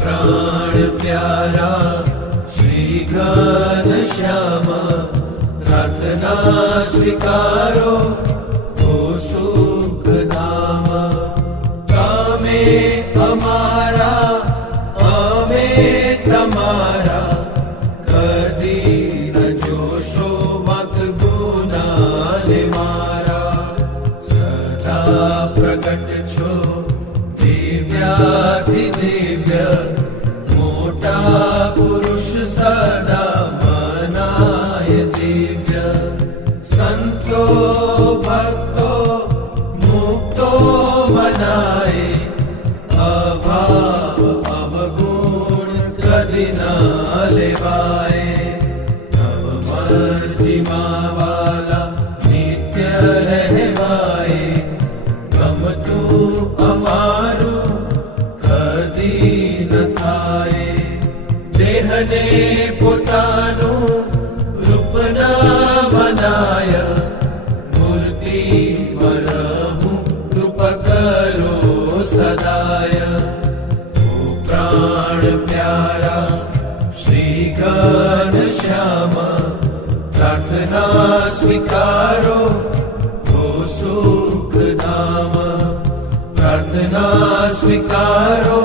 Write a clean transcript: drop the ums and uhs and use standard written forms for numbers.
प्राण प्यारा श्री घनश्याम, प्रार्थना स्वीकारो हो सुख धाम। તમે અમારા અમે તમારા, કદી ન જોશો મત ગુનાને મારા। સદા પ્રગટ છો દિવ્યાધિ દિવ્ય, મોટા પુરુષ સદા મનાય દિવ્ય। સંતો ભક્તો મુક્તો મનાય, અભાવ અવગુણ કદી ના લેવાય। તવ મરજીમાં વાલા નિત્ય રહેવાય, ગમતું અમારું કદી ન થાય। દેહને પોતાનું રૂપ ના બનાય, મૂર્તિ મરહું કૃપા કરો સદાય। ઓ પ્રાણ પ્યારા શ્રી ઘનશ્યામ, પ્રાર્થના સ્વીકારો હો સુખ ધામ। પ્રાર્થના સ્વીકારો